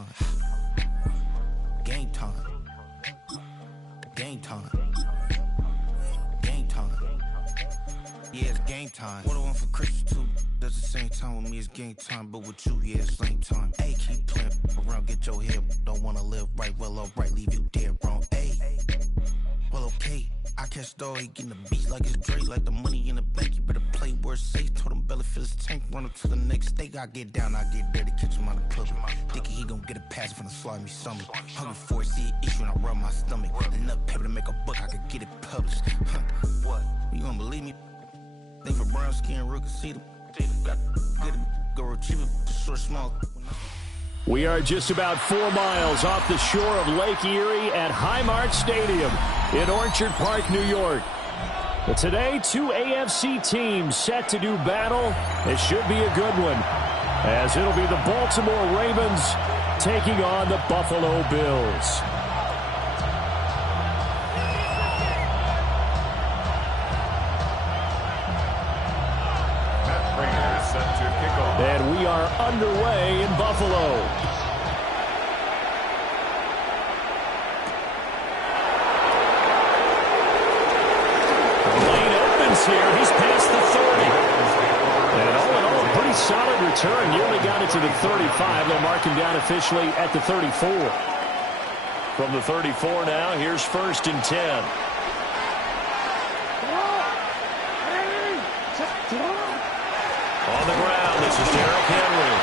time. Game time. Game time. Game time. Yeah, it's game time. What I want for Christmas too. At the same time with me, it's game time. But with you, yeah, it's lame time. Hey, keep playing around, get your head. Don't wanna live right, well, alright, leave you dead wrong. Hey, well, okay. I catch the dog, he getting the beats like it's Drake, like the money in the bank. You better play where it's safe. Told him belly fill his tank, run up to the next steak. I get down, I get dirty, catch him on the public. Thinking he gon' get a pass from the slimy stomach. Hungry for it, see an issue and I rub my stomach. Enough paper to make a book, I could get it published. What? You don't believe me? Think for brown skin, real can see them. Got good, go retrieve it, short, small. We are just about 4 miles off the shore of Lake Erie at Highmark Stadium in Orchard Park, New York. But today, 2 AFC teams set to do battle. It should be a good one, as it'll be the Baltimore Ravens taking on the Buffalo Bills. And we are underway in Buffalo. The lane opens here. He's past the 30. And all in all, a pretty solid return. Nearly got it to the 35. They'll mark him down officially at the 34. From the 34 now, here's 1st and 10. On the ground, this is Derrick Henry.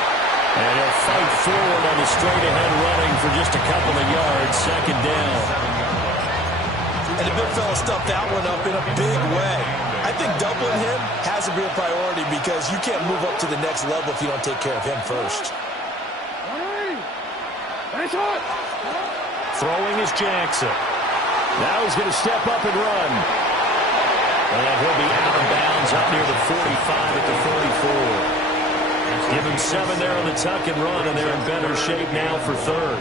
And he'll fight forward on the straight-ahead running for just a couple of yards. 2nd down. And the big fella stuffed that one up in a big way. I think doubling him has to be a priority because you can't move up to the next level if you don't take care of him first. Throwing is Jackson. Now he's going to step up and run. And he'll be out of bounds up near the 45 at the 44. Give him 7 there on the tuck and run, and they're in better shape now for 3rd.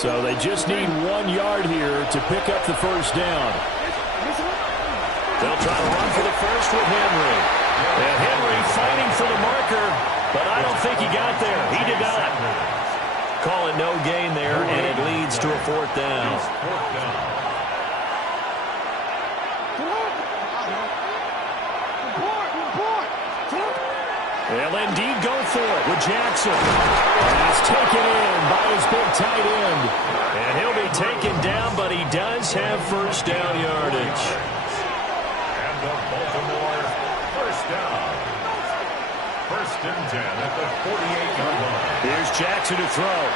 So they just need 1 yard here to pick up the 1st down. They'll try to run for the first with Henry. And Henry fighting for the marker, but I don't think he got there. He did not. Call it no gain there, and it leads to a 4th down. They'll indeed go for it with Jackson. And it's taken in by his big tight end. And he'll be taken down, but he does have 1st down yardage. And the Baltimore 1st down. 1st and 10 at the 48-yard line. Here's Jackson to throw.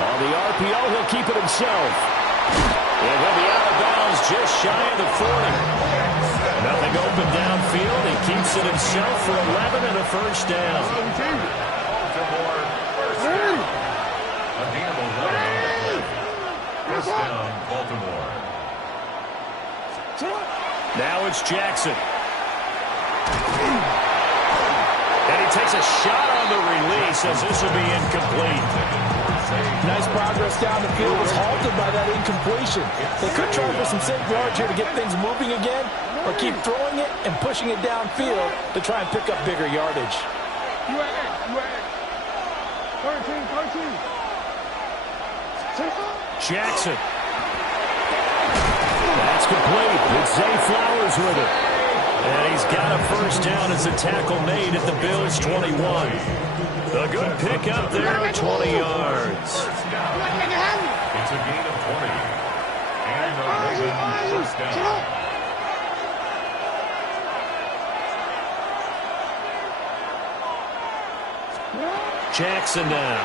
On the RPO, he'll keep it himself. And he'll be out of bounds just shy of the 40. Nothing open downfield. He keeps it himself for 11 and a 1st down. Baltimore 1st down. A gain of 11. 1st down, Baltimore. Now it's Jackson. And he takes a shot on the release as this will be incomplete. Nice progress down the field was halted by that incompletion. They could try for some safe yards here to get things moving again, or keep throwing it and pushing it downfield to try and pick up bigger yardage. 13. Jackson. That's complete. It's Zay Flowers with it. And he's got a 1st down as a tackle made at the Bills' 21. A good pick up there at 20 yards. It's a gain of 20. And the Ravens 1st down. Jackson now.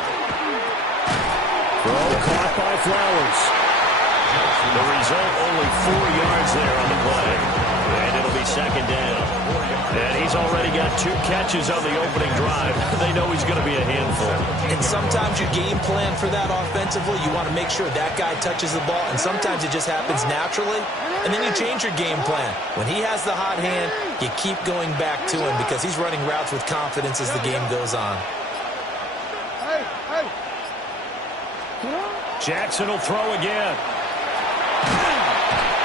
Throw caught by Flowers. The result, only 4 yards there on the play. And it'll be 2nd down. And he's already got 2 catches on the opening drive. They know he's going to be a handful. And sometimes you game plan for that offensively. You want to make sure that guy touches the ball. And sometimes it just happens naturally. And then you change your game plan. When he has the hot hand, you keep going back to him because he's running routes with confidence as the game goes on. Jackson will throw again.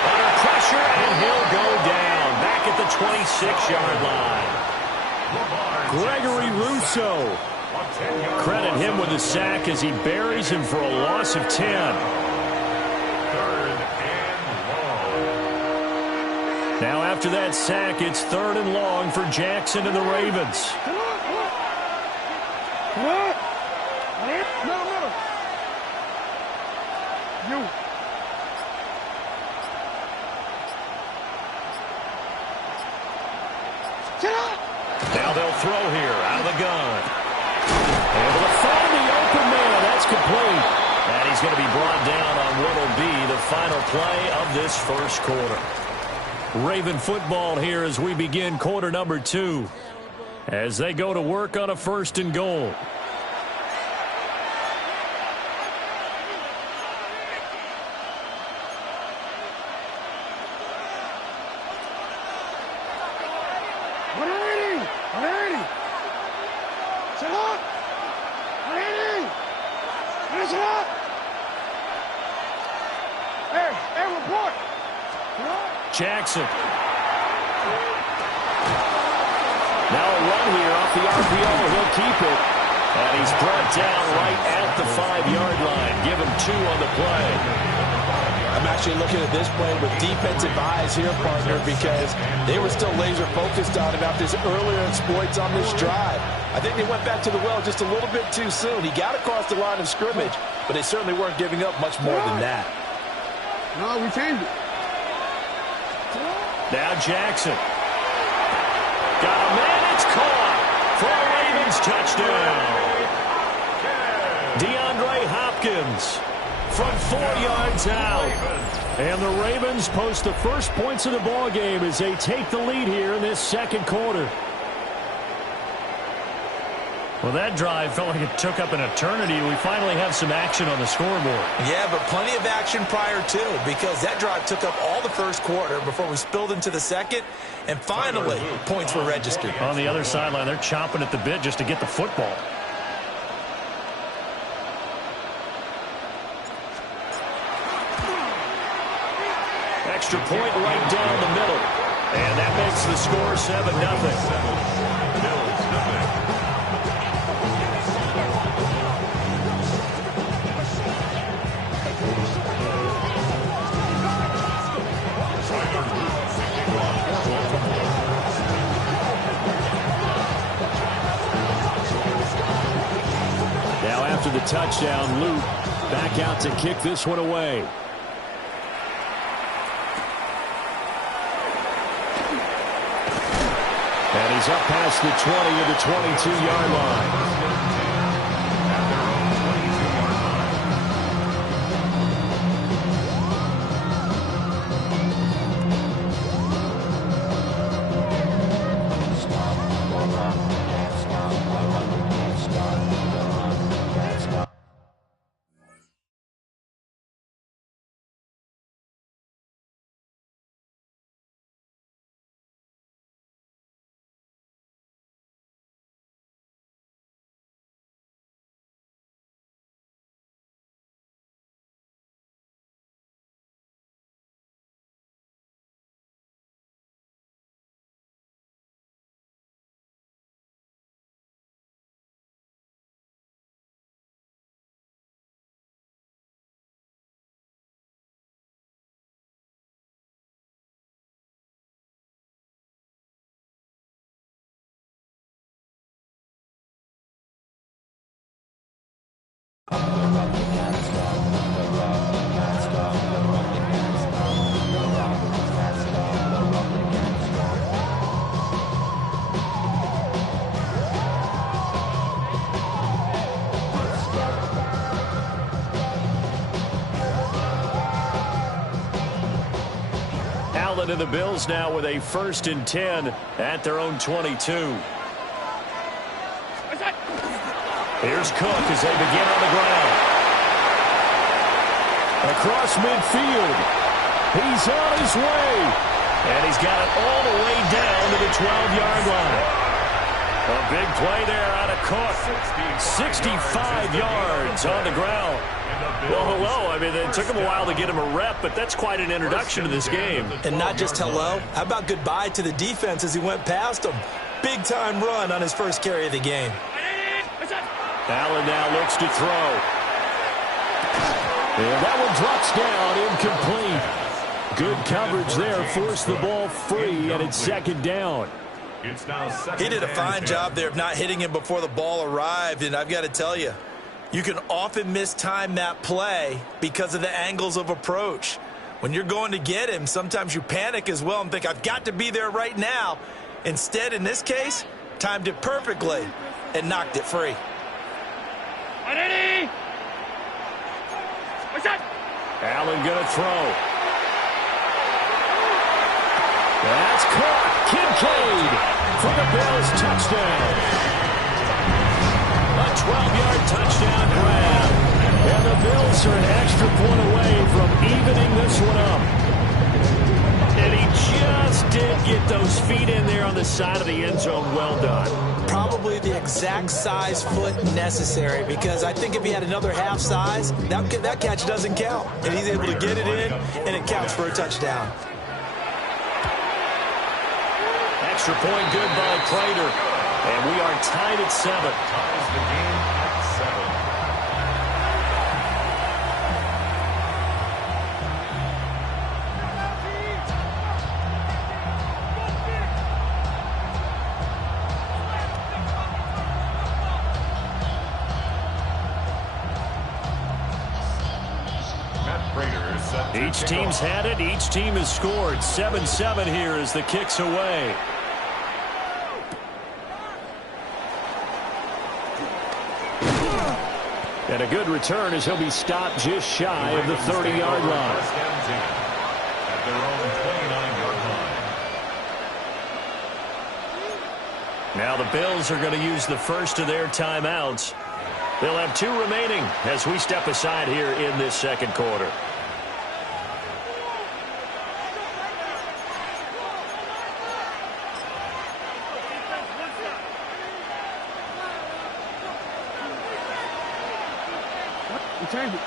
Under pressure, and he'll go down. Back at the 26-yard line. Gregory Rousseau Credit him with a sack as he buries him for a loss of 10. 3rd and long. Now after that sack, it's 3rd and long for Jackson and the Ravens. Now they'll throw here out of the gun. Able to find the open man. That's complete. And he's going to be brought down on what will be the final play of this first quarter. Raven football here as we begin quarter number 2. As they go to work on a 1st and goal. Jackson. Now a run here off the RPO. He'll keep it. And he's brought down right at the 5-yard line. Give him 2 on the play. I'm actually looking at this play with defensive eyes here, partner, because they were still laser focused on him after his earlier exploits on this drive. I think they went back to the well just a little bit too soon. He got across the line of scrimmage, but they certainly weren't giving up much more than that. No, we changed it. Now Jackson. Got a man. It's caught for a Ravens touchdown. DeAndre Hopkins from 4 yards out. And the Ravens post the first points of the ball game as they take the lead here in this second quarter. Well, that drive felt like it took up an eternity. We finally have some action on the scoreboard. Yeah, but plenty of action prior to, because that drive took up all the first quarter before we spilled into the second, and finally, points were registered. On the other sideline, they're chomping at the bit just to get the football. Extra point right down the middle. And that makes the score 7-0. Now after the touchdown, Luke back out to kick this one away. And he's up past the 20 of the 22-yard line. Allen and the Bills now with a 1st and 10 at their own 22. Here's Cook as they begin on the ground. Across midfield. He's on his way. And he's got it all the way down to the 12-yard line. A big play there out of Cook. 65 yards on the ground. Well, hello. I mean, it took him a while to get him a rep, but that's quite an introduction to this game. And not just hello. How about goodbye to the defense as he went past him? Big-time run on his first carry of the game. Allen now looks to throw. And that one drops down, incomplete. Good coverage there, forced the ball free, and it's second down. He did a fine job there of not hitting him before the ball arrived, and I've got to tell you, you can often mistime that play because of the angles of approach. When you're going to get him, sometimes you panic as well and think, I've got to be there right now. Instead, in this case, timed it perfectly and knocked it free. Allen going to throw. That's caught. Kincaid for the Bills touchdown. A 12-yard touchdown grab. And the Bills are an extra point away from evening this one up. And he just did get those feet in there on the side of the end zone. Well done. Probably the exact size foot necessary, because I think if he had another half size, that catch doesn't count. And he's able to get it in, and it counts for a touchdown. Extra point good by Prater. And we are tied at 7. Ties the game at 7. Each team's had it. Each team has scored. 7-7 here as the kick's away. And a good return as he'll be stopped just shy of the 30-yard line. At their own 29-yard line. Now the Bills are going to use the first of their timeouts. They'll have 2 remaining as we step aside here in this second quarter. Change it.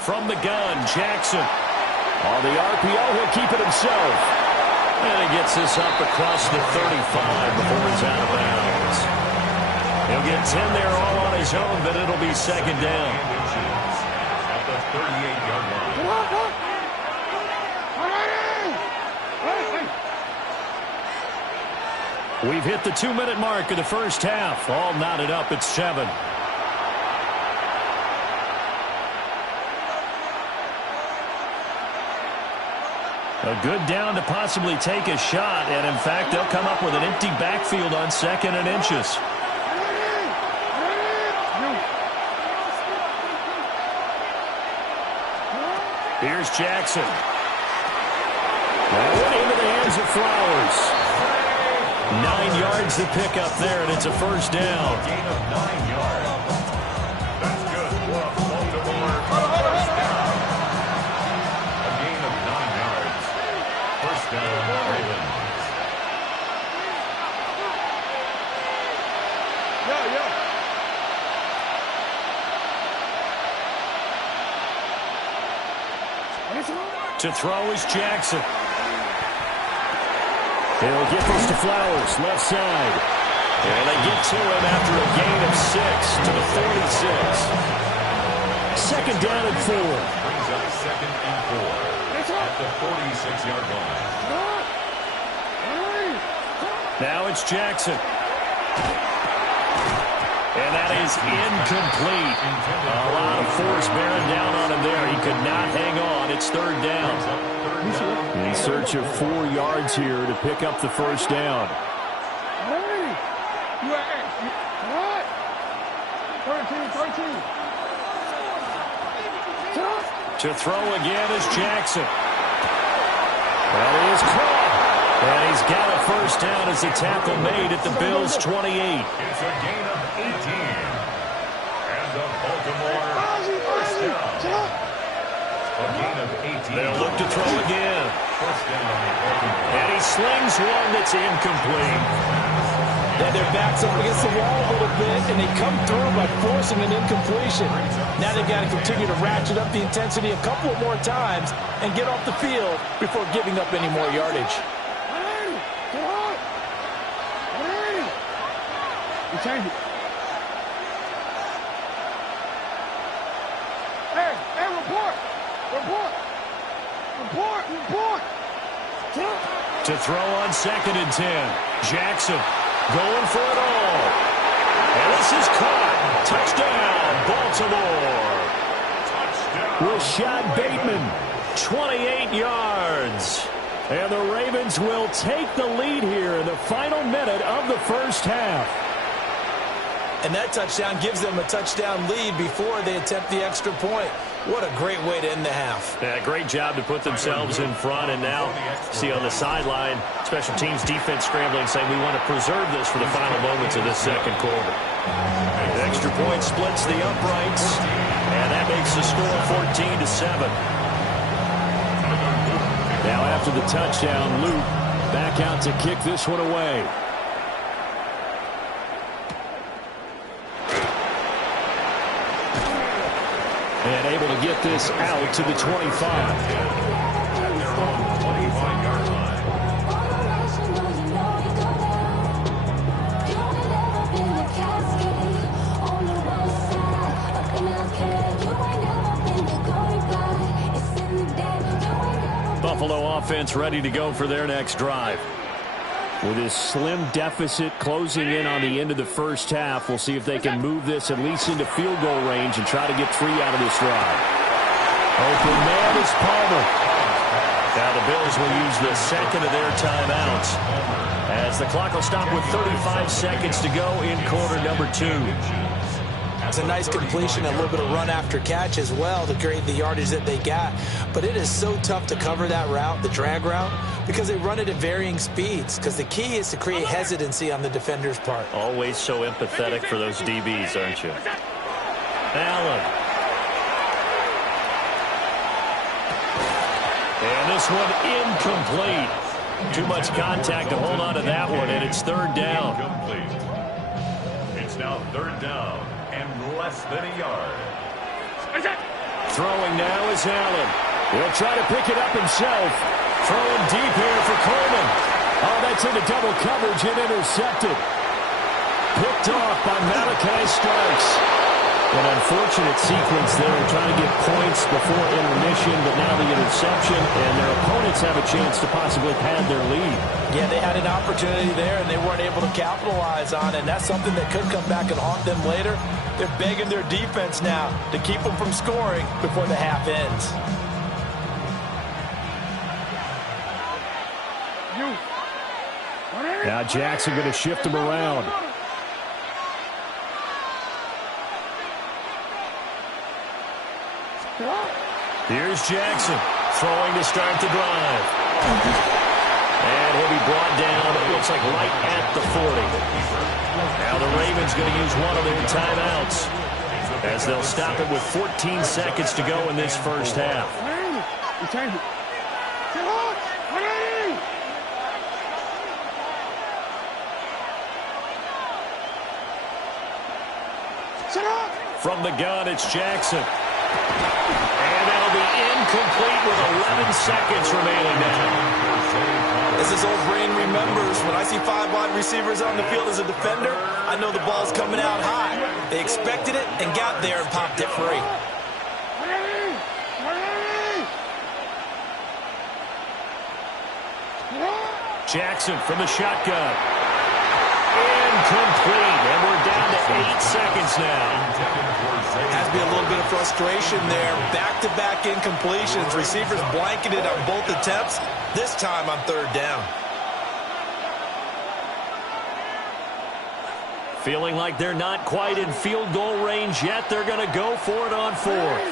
From the gun, Jackson. On the RPO, he'll keep it himself. And he gets this up across the 35 before it's out of bounds. He'll get 10 there all on his own, but it'll be second down. At the 38-yard line. We've hit the 2-minute mark of the first half. All knotted up at 7. A good down to possibly take a shot, and in fact, they'll come up with an empty backfield on 2nd and inches. Here's Jackson. That went into the hands of Flowers. 9 yards to pick up there, and it's a first down. Gain of 9 yards. That's good. Baltimore first down. A gain of 9 yards. First down, Ravens. To throw is Jackson. He'll get this to Flowers, left side. And they get to him after a gain of 6 to the 46. Second down and 4. Brings up 2nd and 4 at the 46-yard line. Now it's Jackson. And that is incomplete. A lot of force bearing down on him there. He could not hang on. It's third down. In search of 4 yards here to pick up the first down. To throw again is Jackson. That is caught. And he's got a first down as a tackle made at the Bills' 28. It's a gain of 18. And the Baltimore first down. A gain of 18. They'll look to throw again. First down, Baltimore. And he slings one that's incomplete. They had their backs up against the wall a little bit, and they come through by forcing an incompletion. Now they've got to continue to ratchet up the intensity a couple of more times and get off the field before giving up any more yardage. Change it. Hey, report. To throw on 2nd and 10. Jackson going for it all. And this is caught. Touchdown, Baltimore. Rashad Bateman, 28 yards. And the Ravens will take the lead here in the final minute of the first half. And that touchdown gives them a touchdown lead before they attempt the extra point. What a great way to end the half. Yeah, great job to put themselves in front. And now, see on the sideline, special teams defense scrambling, saying we want to preserve this for the final moments of this second quarter. The extra point splits the uprights, and that makes the score 14-7. Now after the touchdown, Luke back out to kick this one away. And able to get this out to the 25. At their own 25-yard line. Buffalo offense ready to go for their next drive. With this slim deficit closing in on the end of the first half, we'll see if they can move this at least into field goal range and try to get 3 out of this drive. Open man is Palmer. Now the Bills will use the second of their timeouts as the clock will stop with 35 seconds to go in quarter number 2. It's a nice completion, a little bit of run after catch as well to create the yardage that they got. But it is so tough to cover that route, the drag route, because they run it at varying speeds. Because the key is to create hesitancy on the defender's part. Always so empathetic for those DBs, aren't you? Allen. And this one incomplete. Too much contact to hold on to that one, and it's 3rd down. Incomplete. It's now 3rd down and less than a yard. Throwing now is Allen. He'll try to pick it up himself. Throwing deep here for Coleman. Oh, that's into double coverage and intercepted. Picked off by Malachi Starks. An unfortunate sequence there, trying to get points before intermission, but now the interception, and their opponents have a chance to possibly pad their lead. Yeah, they had an opportunity there, and they weren't able to capitalize on it, and that's something that could come back and haunt them later. They're begging their defense now to keep them from scoring before the half ends. Now Jackson going to shift him around. Here's Jackson throwing to start the drive. And he'll be brought down, it looks like right at the 40. Now the Ravens going to use one of their timeouts as they'll stop it with 14 seconds to go in this first half. From the gun, it's Jackson. And that'll be incomplete with 11 seconds remaining now. As his old brain remembers, when I see 5 wide receivers on the field as a defender, I know the ball's coming out high. They expected it and got there and popped it free. Jackson from the shotgun. Incomplete, and we're down to 8 seconds now. Has to be a little bit of frustration there. Back-to-back incompletions. Receivers blanketed on both attempts, this time on 3rd down. Feeling like they're not quite in field goal range yet. They're going to go for it on 4th.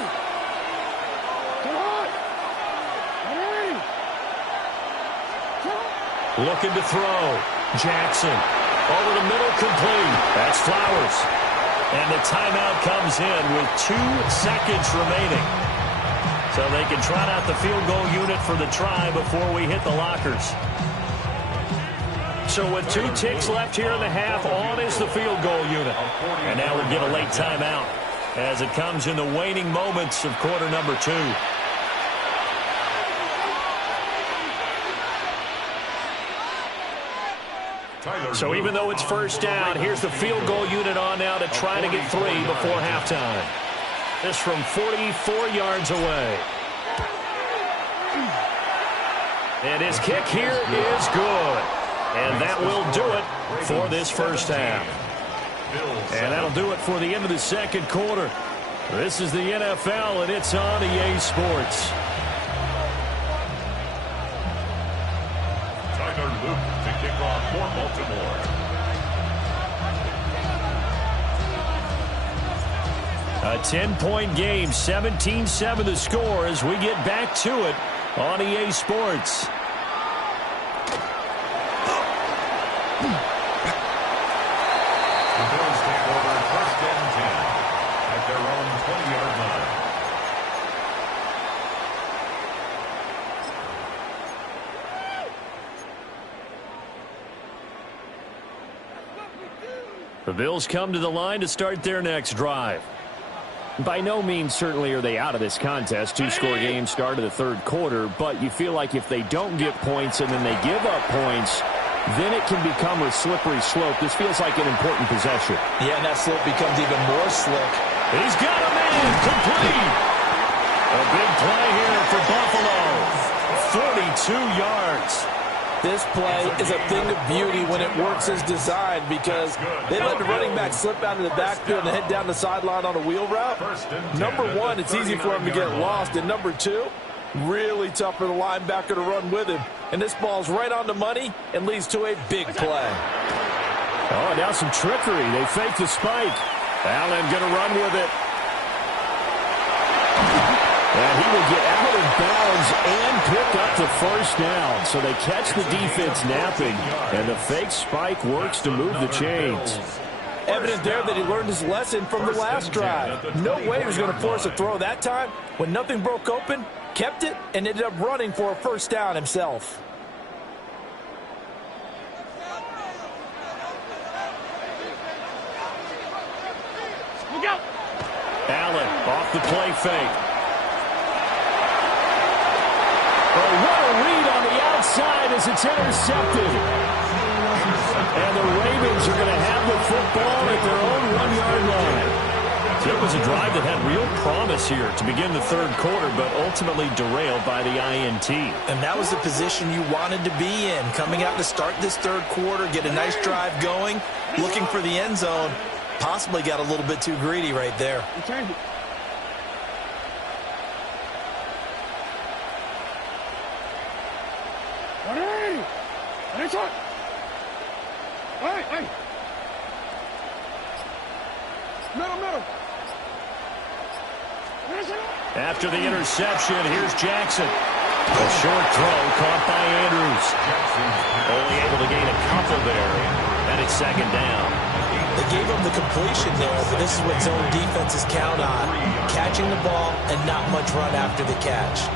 Looking to throw. Jackson. Over the middle, complete. That's Flowers. And the timeout comes in with 2 seconds remaining. So they can trot out the field goal unit for the try before we hit the lockers. So with 2 ticks left here in the half, on is the field goal unit. And now we'll get a late timeout as it comes in the waning moments of quarter number 2. So even though it's first down, here's the field goal unit on now to try to get 3 before halftime. This from 44 yards away. And his kick here is good. And that will do it for this first half. And that'll do it for the end of the second quarter. This is the NFL, and it's on EA Sports. Tyler Luke to kick off for Baltimore. A 10-point game, 17-7 the score as we get back to it on EA Sports. The Bills take over first and 10 at their own 20-yard line. The Bills come to the line to start their next drive. By no means certainly are they out of this contest. 2-score game start of the third quarter, but you feel like if they don't get points and then they give up points, then it can become a slippery slope. This feels like an important possession. Yeah, and that slope becomes even more slick. He's got a man complete. A big play here for Buffalo. 42 yards. This play is a thing of beauty when it works as designed because they let the running back slip out of the backfield and head down the sideline on a wheel route. Number one, it's easy for him to get lost. And number two, really tough for the linebacker to run with him. And this ball's right on the money and leads to a big play. Oh, now some trickery. They fake the spike. Allen going to run with it. And he will get out of bounds and pick up the first down. So they catch the defense napping, and the fake spike works to move the chains. Evident there that he learned his lesson from the last drive. No way he was going to force a throw that time. When nothing broke open, kept it, and ended up running for a first down himself. Allen off the play fake. Oh, what a read on the outside as it's intercepted. And the Ravens are going to have the football at their own 1-yard line. It was a drive that had real promise here to begin the third quarter, but ultimately derailed by the INT. And that was the position you wanted to be in. Coming out to start this third quarter, get a nice drive going, looking for the end zone. Possibly got a little bit too greedy right there. After the interception, here's Jackson. A short throw caught by Andrews. Only able to gain a couple there, and it's second down. They gave him the completion there, but this is what zone defenses count on. Catching the ball and not much run after the catch.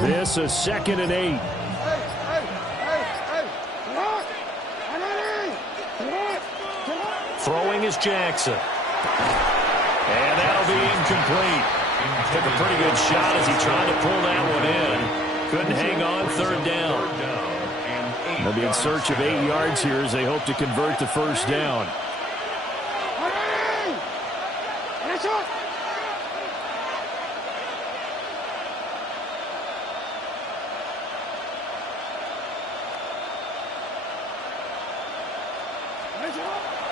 This is 2nd and 8. Throwing is Jackson. And that'll be incomplete. Took a pretty good shot as he tried to pull that one in. Couldn't hang on, third down. They'll be in search of 8 yards here as they hope to convert the first down.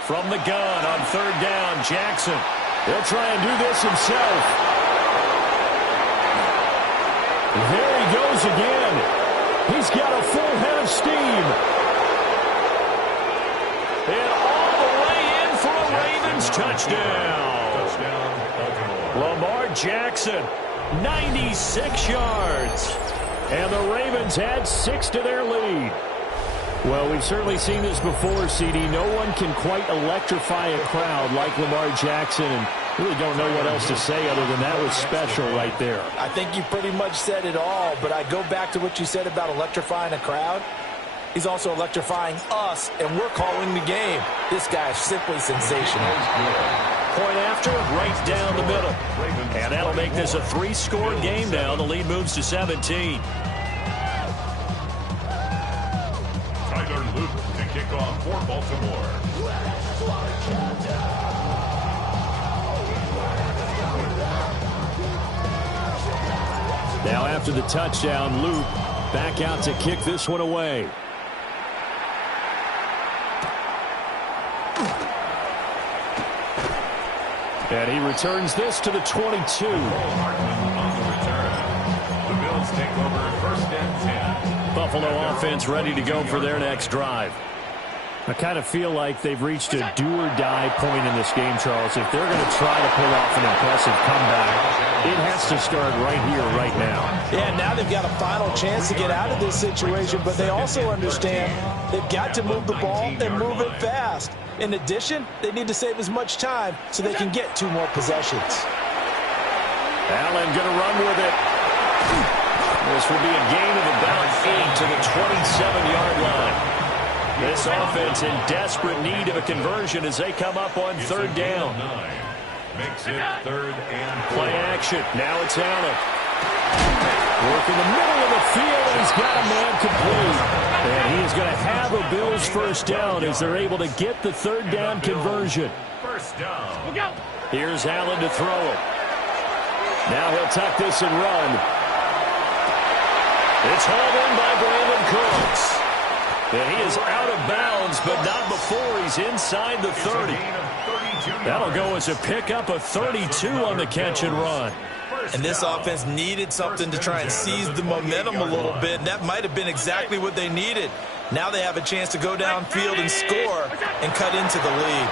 From the gun on third down, Jackson. He'll try and do this himself. There he goes again. He's got a full head of steam. And all the way in for a Ravens touchdown. Lamar Jackson, 96 yards. And the Ravens had 6 to their lead. Well, we've certainly seen this before, CD. No one can quite electrify a crowd like Lamar Jackson, and really don't know what else to say other than that was special right there. I think you pretty much said it all, but I go back to what you said about electrifying a crowd. He's also electrifying us, and we're calling the game. This guy is simply sensational. Point after, right down the middle. And that'll make this a 3-score game now. The lead moves to 17. To kick off for Baltimore. Now after the touchdown, Luke back out to kick this one away. And he returns this to the 22. On the return. The Bills take over first and 10. Buffalo offense ready to go for their next drive. I kind of feel like they've reached a do-or-die point in this game, Charles. If they're going to try to pull off an impressive comeback, it has to start right here, right now. Yeah, now they've got a final chance to get out of this situation, but they also understand they've got to move the ball and move it fast. In addition, they need to save as much time so they can get 2 more possessions. Allen going to run with it. This will be a gain of about 8 to the 27-yard line. This offense in desperate need of a conversion as they come up on third down. Makes it 3rd and 4. Play action. Now it's Allen. Work in the middle of the field, and he's got a man complete. And he is going to have a Bills first down as they're able to get the third down conversion. First down. Here's Allen to throw it. Now he'll tuck this and run. It's hauled in by Brandon Cooks. And he is out of bounds, but not before he's inside the 30. That'll go as a pickup of 32 on the catch and run. And this offense needed something to try and seize the momentum a little bit, and that might have been exactly what they needed. Now they have a chance to go downfield and score and cut into the lead.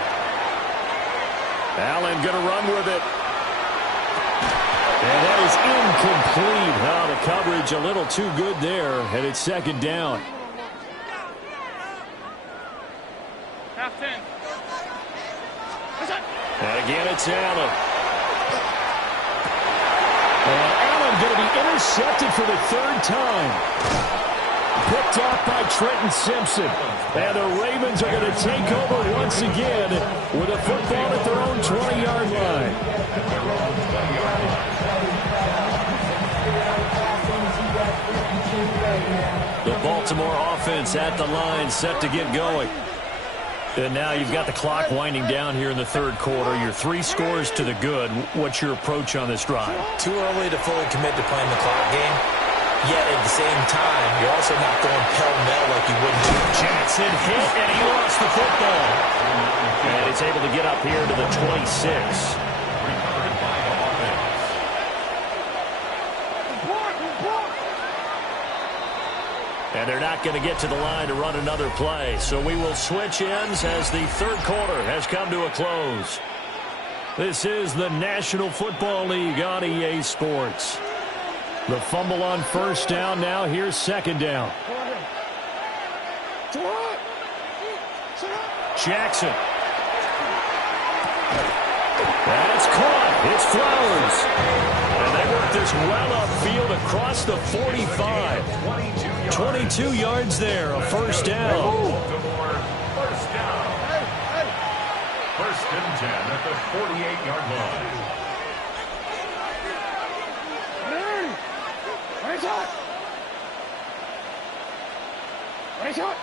Allen going to run with it. And that is incomplete. Now the coverage a little too good there, and it's second down. And again, it's Allen. And Allen going to be intercepted for the 3rd time. Picked off by Trenton Simpson. And the Ravens are going to take over once again with a football at their own 20-yard line. The Baltimore offense at the line, set to get going. And now you've got the clock winding down here in the 3rd quarter. You're 3 scores to the good. What's your approach on this drive? Too early to fully commit to playing the clock game. Yet at the same time, you're also not going pell-mell like you would do. Jackson hit, and he lost the football. And it's able to get up here to the 26. And they're not going to get to the line to run another play. So we will switch ends as the 3rd quarter has come to a close. This is the National Football League on EA Sports. The fumble on first down. Now here's second down. Jackson. That's caught. It's Flowers. And they work this well upfield across the 45. 22 yards there, a first down. First down. First and 10 at the 48-yard line. Raise up! Raise up!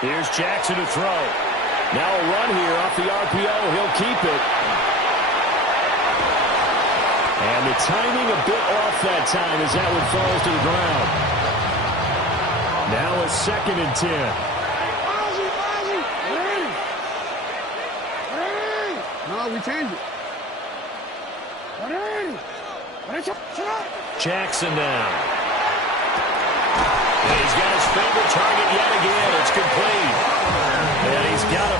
Here's Jackson to throw. Now a run here off the RPO. He'll keep it. And the timing a bit off that time as that one falls to the ground. Now a 2nd and 10. No, we change it. Jackson now. And he's got his favorite target yet again. It's complete. And he's got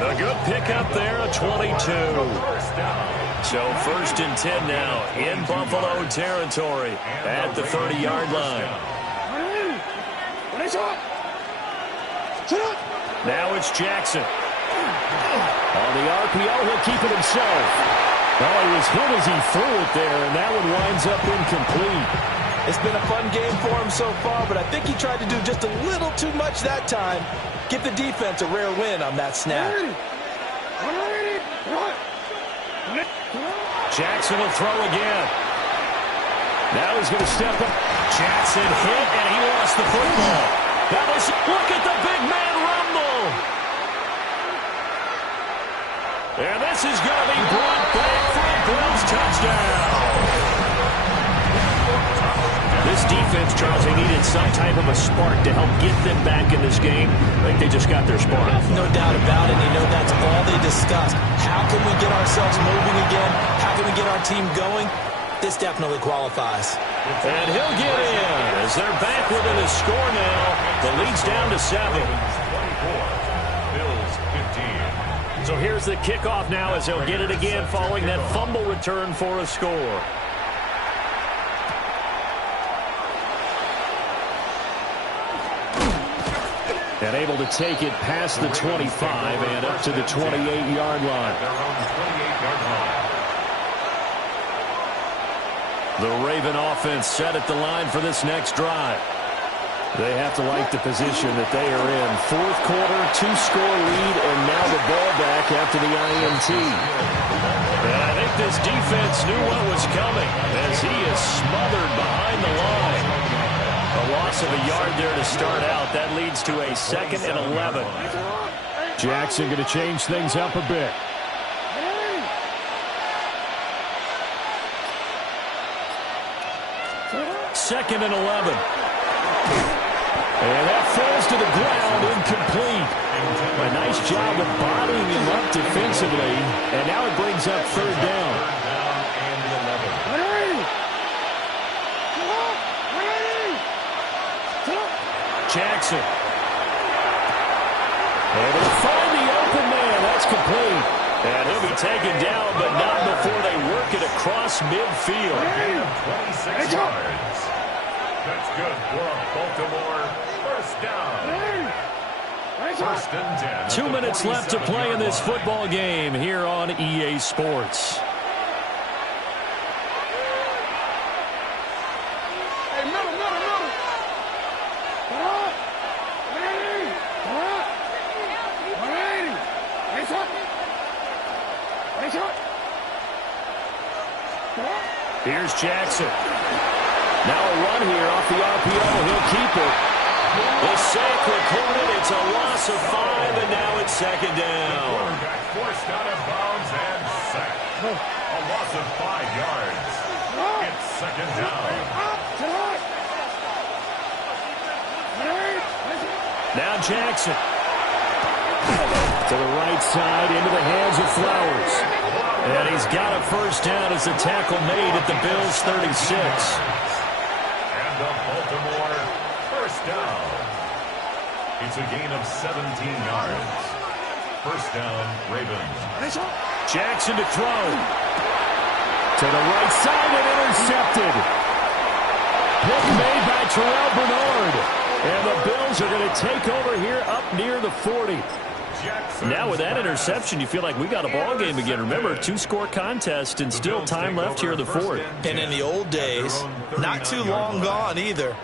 a good pickup there, a 22. So 1st and 10 now in Buffalo territory at the 30-yard line. Now it's Jackson. On the RPO, he'll keep it himself. Oh, he was hit as he threw it there, and that one winds up incomplete. It's been a fun game for him so far, but I think he tried to do just a little too much that time. Give the defense a rare win on that snap. Jackson will throw again. Now he's going to step up. Jackson hit, and he lost the football. That was, look at the big man rumble. And this is going to be brought back for a Bills touchdown. This defense, Charles, they needed some type of a spark to help get them back in this game. I think they just got their spark. No doubt about it. You know, that's all they discussed. How can we get ourselves moving again? How can we get our team going? This definitely qualifies. And he'll get in as they're back within a score now. The lead's down to 7. 24. Bills 15. So here's the kickoff now as they'll get it again following that fumble return for a score. And able to take it past the 25 and up to the 28-yard line. The Raven offense set at the line for this next drive. They have to like the position that they are in. 4th quarter, 2-score lead, and now the ball back after the INT. And I think this defense knew what was coming as he is smothered behind the line. A loss of a yard there to start out. That leads to a 2nd and 11. Jackson going to change things up a bit. Second and 11. And that falls to the ground, incomplete. A nice job of bodying him up defensively. And now it brings up 3rd down. Jackson. Able to find the open man. That's complete. And he'll be taken down, but not before they work it across midfield. Gain of 26 yards. That's good for a Baltimore 1st down. 1st and 10. 2 minutes left to play in this football game here on EA Sports. Here's Jackson. Now a run here off the RPO. He'll keep it. The sack recorded. It's a loss of 5, and now it's 2nd down. Quarterback forced out of bounds and sacked. A loss of 5 yards. It's 2nd down. Now Jackson. To the right side, into the hands of Flowers. And he's got a 1st down as the tackle made at the Bills' 36. And the Baltimore 1st down. It's a gain of 17 yards. 1st down, Ravens. Jackson to throw. To the right side and intercepted. Pick made by Terrell Bernard. And the Bills are going to take over here up near the 40. Now with that interception, you feel like we got a ball game again. Remember, 2-score contest and still time left here in the 4th. And in the old days, not too long gone either.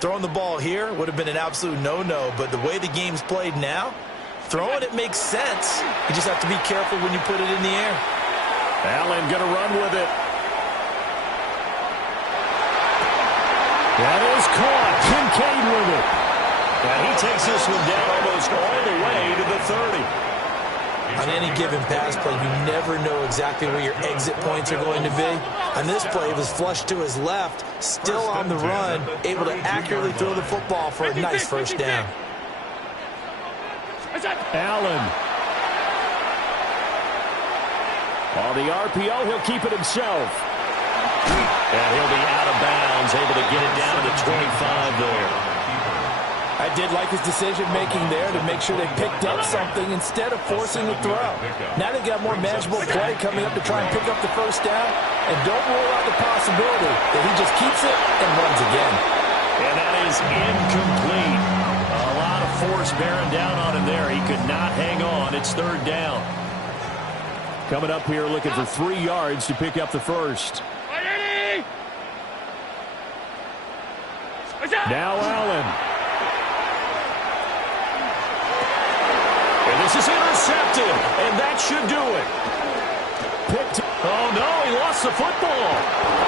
Throwing the ball here would have been an absolute no-no, but the way the game's played now, throwing it makes sense. You just have to be careful when you put it in the air. Allen going to run with it. That is caught. Kincaid with it. And he takes this one down almost all the way to the 30. On any given pass play, you never know exactly where your exit points are going to be. On this play, it was flushed to his left, still on the run, able to accurately throw the football for a nice first down. Allen. On the RPO, he'll keep it himself. And he'll be out of bounds, able to get it down to the 25 there. I did like his decision-making there to make sure they picked up something instead of forcing the throw. Now they've got more manageable play coming up to try and pick up the first down. And don't rule out the possibility that he just keeps it and runs again. And that is incomplete. A lot of force bearing down on him there. He could not hang on. It's third down. Coming up here looking for 3 yards to pick up the first. Now Allen. And this is intercepted, and that should do it. Oh, no, he lost the football.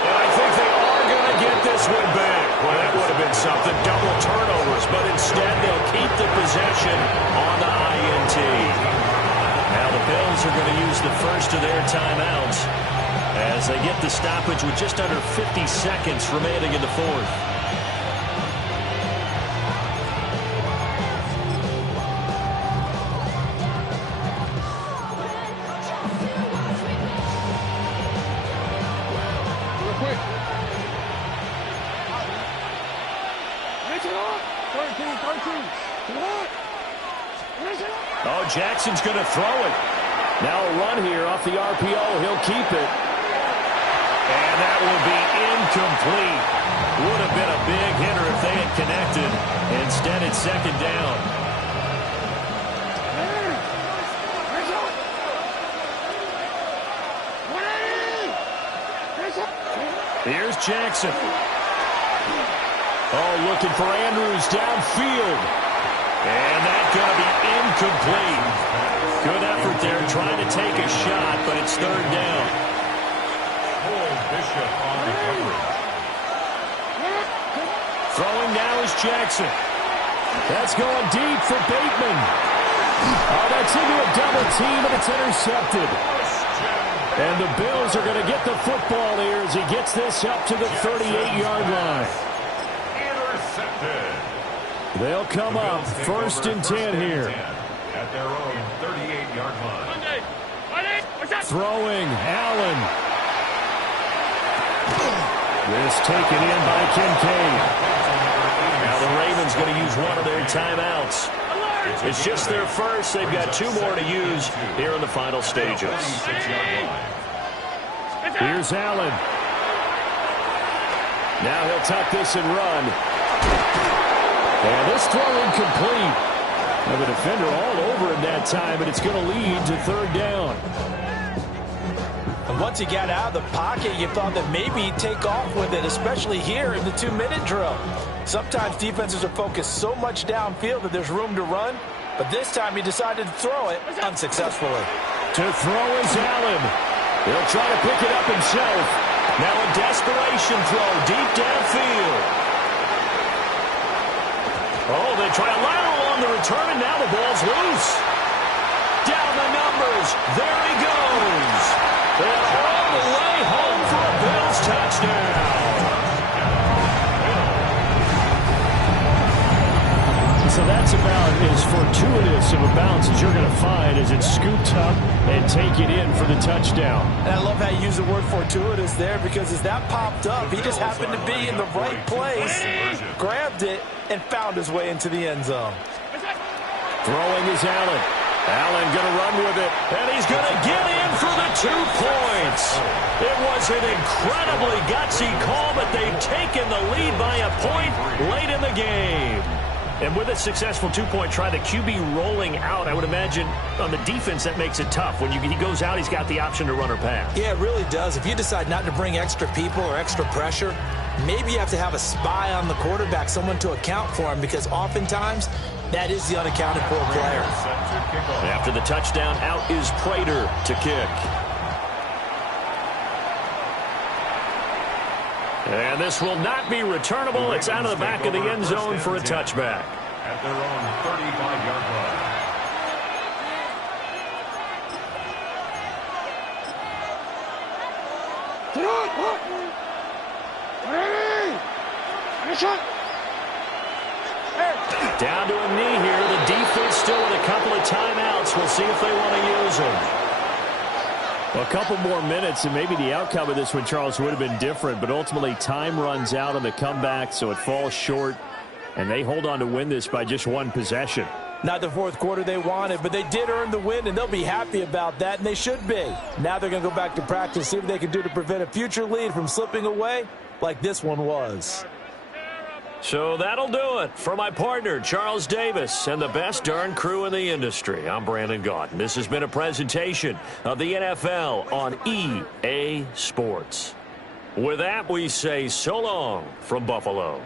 And I think they are going to get this one back. Well, that would have been something, double turnovers, but instead they'll keep the possession on the INT. Now the Bills are going to use the first of their timeouts as they get the stoppage with just under 50 seconds remaining in the fourth. Oh, Jackson's going to throw it. Now a run here off the RPO. He'll keep it. And that will be incomplete. Would have been a big hitter if they had connected. Instead, it's second down. Here's Jackson. Oh, looking for Andrews downfield. And that's going to be incomplete. Good effort there trying to take a shot, but it's third down. Bishop on the coverage. Throwing now is Jackson. That's going deep for Bateman. Oh, that's into a double team, and it's intercepted. And the Bills are going to get the football here as he gets this up to the 38-yard line. Intercepted. They'll come up first and 10 here. At their own 38-yard line. Throwing, Allen. This taken in by Kincaid. Now the Ravens going to use one of their timeouts. It's just their first. They've got 2 more to use here in the final stages. Here's Allen. Now he'll tuck this and run. And this throw incomplete. Now the defender all over him that time, but it's going to lead to third down. And once he got out of the pocket, you thought that maybe he'd take off with it, especially here in the 2-minute drill. Sometimes defenses are focused so much downfield that there's room to run, but this time he decided to throw it unsuccessfully. To throw is Allen. He'll try to pick it up himself. Now a desperation throw deep downfield. Oh, they try a lateral on the return, and now the ball's loose. Down the numbers. There he goes. And all the way home for a Bills touchdown. So that's about as fortuitous of a bounce as you're going to find as it's scooped up and taken in for the touchdown. And I love how you use the word fortuitous there, because as that popped up, he just happened to be in the right place, grabbed it, and found his way into the end zone. Throwing is Allen. Allen going to run with it, and he's going to get in for the 2 points. It was an incredibly gutsy call, but they've taken the lead by a point late in the game. And with a successful 2-point try, the QB rolling out, I would imagine on the defense that makes it tough. When he goes out, he's got the option to run or pass. Yeah, it really does. If you decide not to bring extra people or extra pressure, maybe you have to have a spy on the quarterback, someone to account for him, because oftentimes that is the unaccounted for player. After the touchdown, out is Prater to kick. And this will not be returnable. It's out of the back of the end zone for a touchback. At their own 35-yard line. Down to a knee here. The defense still with a couple of timeouts. We'll see if they want to use them. Well, a couple more minutes, and maybe the outcome of this one, Charles, would have been different. But ultimately, time runs out on the comeback, so it falls short. And they hold on to win this by just one possession. Not the fourth quarter they wanted, but they did earn the win, and they'll be happy about that, and they should be. Now they're going to go back to practice, see what they can do to prevent a future lead from slipping away like this one was. So that'll do it for my partner, Charles Davis, and the best darn crew in the industry. I'm Brandon Gaunt. This has been a presentation of the NFL on EA Sports. With that, we say so long from Buffalo.